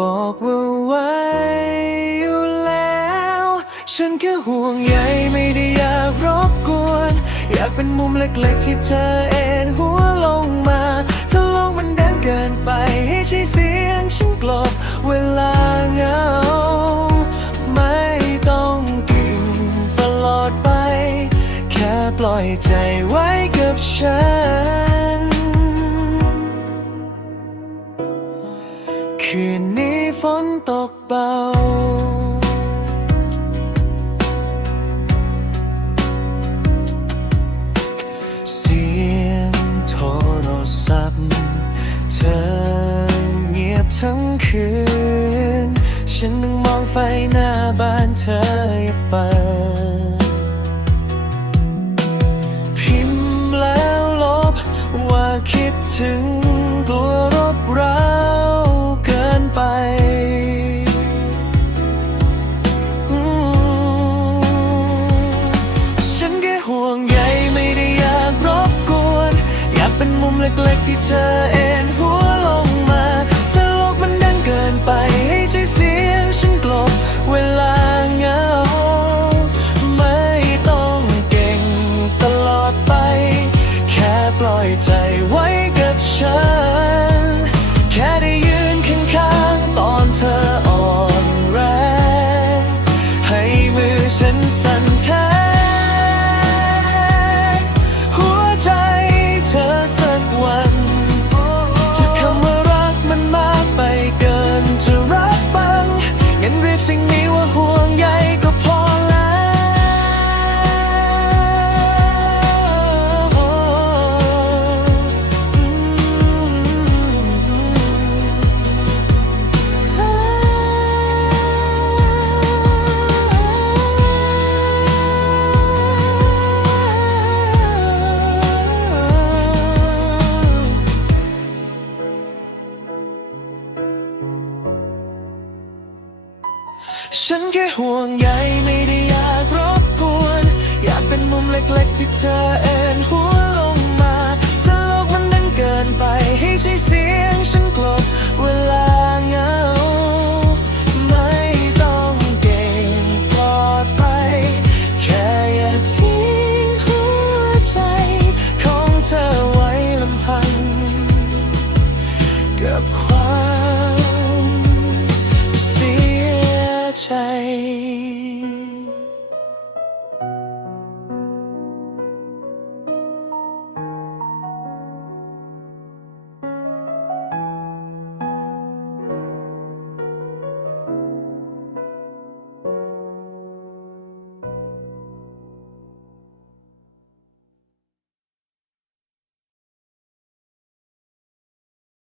บอกว่าไว้อยู่แล้ว ฉันแค่ห่วงใยไม่ได้อยากรบกวน อยากเป็นมุมเล็กๆที่เธอเอ็นหัวลงมาถ้าโลกมันแดนเกินไปให้ใช้เสียงฉันกลบเวลาเหงา ไม่ต้องกิ่งตลอดไป แค่ปล่อยใจไว้กับฉัน คืนนี้ฝนตกเบา เสียงโทรศัพท์ เธอเงียบทั้งคืน ฉันนั่งมองไฟหน้าบ้านเธออย่าเปิดพิมพ์แล้วลบว่าคิดถึง ห่วงใยไม่ได้อยากรบกวน อยากเป็นมุมเล็กๆที่เธอเอง ฉันแค่ห่วงใยไม่ได้อยากรบกวน อยากเป็นมุมเล็กๆที่เธอเอ็นหัวลงมาถ้าโลกมันดังเกินไปให้ใช้เสียงฉันกลบเวลาเงา ไม่ต้องเก่งปลอดไป แค่อย่าทิ้งหัวใจของเธอไว้ลำพังกับความ